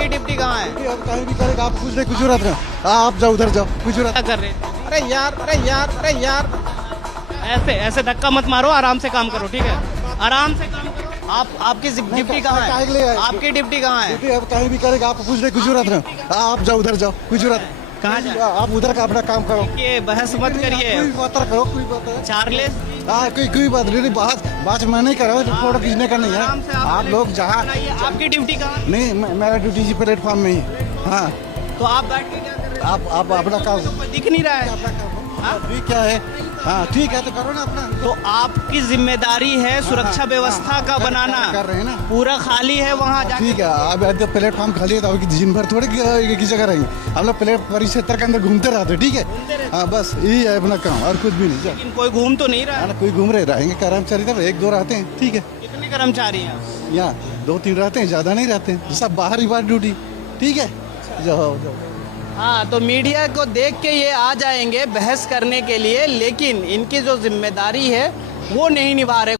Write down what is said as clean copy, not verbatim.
आपकी डिप्टी कहाँ है? अब कहीं भी करेगा आप कुछ नहीं, कुछ जरूरत नहीं, आप जाओ उधर जाओ, कुछ जरूरत क्या कर रहे हैं? अरे यार अरे यार अरे यार, ऐसे ऐसे धक्का मत मारो, आराम से काम करो, ठीक है? आराम से काम करो। आपकी डिप्टी कहाँ काहे के लिए है? है? आपकी डिप्टी कहाँ है? नहीं। अब कहीं भी करेगा आप कुछ नहीं, कुछ जरूरत नहीं, आप जाओ उधर जाओ, कुछ जरूरत नहीं। कहाँ जाए? आप उधर का अपना काम करो, ये बहस मत करिए। कोई बात करो, कोई बात है। चार्लेस, हाँ कोई बात नहीं, बात मैं नहीं कर रहा हूँ, फोटो खींचने का नहीं आराम से है। आप लोग जहाँ बनाइए। आपकी ड्यूटी कहाँ है? नहीं, मेरा ड्यूटी जी प्लेटफॉर्म में ही है। हाँ, तो आप बैठ के क्या कर रहे हैं? आप अपना काम, तो कोई दिख नहीं रहा है। अपना काम करो। ठीक क्या है? हाँ ठीक है, तो करो ना अपना। तो आपकी जिम्मेदारी है सुरक्षा व्यवस्था का बनाना। कर रहे हैं ना। पूरा खाली है वहाँ जाके। ठीक है, अब तो प्लेटफॉर्म खाली है तो अब दिन भर थोड़ी की जगह रहेंगे, हम लोग प्लेट परिक्षेत्र के अंदर घूमते रहते हैं, ठीक है? हाँ बस यही है अपना काम, और कुछ भी नहीं। लेकिन कोई घूम तो नहीं रहा है। कोई घूम रहे रहेंगे कर्मचारी, तब एक दो रहते हैं, ठीक है? कितने कर्मचारी हैं? यहाँ 2-3 रहते हैं, ज़्यादा नहीं रहते हैं, सब बाहर ही बाहर ड्यूटी, ठीक है? जाओ जाओ। हाँ, तो मीडिया को देख के ये आ जाएंगे बहस करने के लिए, लेकिन इनकी जो जिम्मेदारी है वो नहीं निभा रहे।